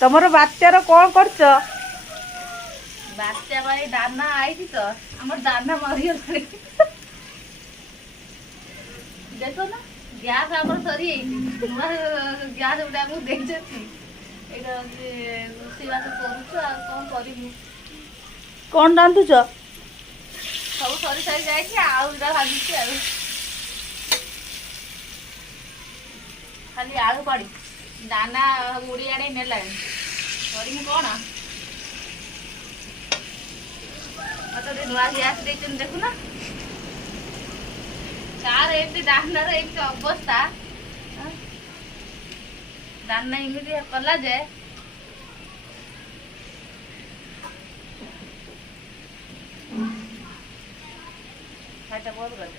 ତମର ବାତ୍ୟାର କଣ କରୁଛ? ବାତ୍ୟା ପାଇଁ ଦାନା ଆଇଛି ତ ଆମର ଦାନା ମରିଗଲାଣି। ଦେଖ ନା ଗ୍ୟାସ୍ ଆମର ସରିଯାଇଛି, ନୂଆ ଗ୍ୟାସ୍ ଗୋଟେ ଆମକୁ ଦେଇଛନ୍ତି। ଏଇଟା ହଉଛି ରୋଷେଇବାସ କରୁଛୁ ଆଉ କଣ କରିବୁ। କଣ ରାନ୍ଧୁଛ? ସବୁ ସରି ସରି ଯାଇଛି ଆଉ ଏଇଟା ଭାଜୁଛି ଆଉ। ଖାଲି ଆଳୁ ପଡି ଦାନା ମୁଢ଼ି ଆଣି ନେଲାଣି, କରିମୁ କଣ? ମତେ ନୂଆ ଗ୍ୟାସ୍ ଦେଇଛନ୍ତି ଦେଖୁନ। ତାର ଏମିତି ଦାନାର ଏମିତି ଅବସ୍ଥା, ଦାନା ଏମିତି କଲା ଯେ ଖାଇଟା ବନ୍ଦ କରିଦେ।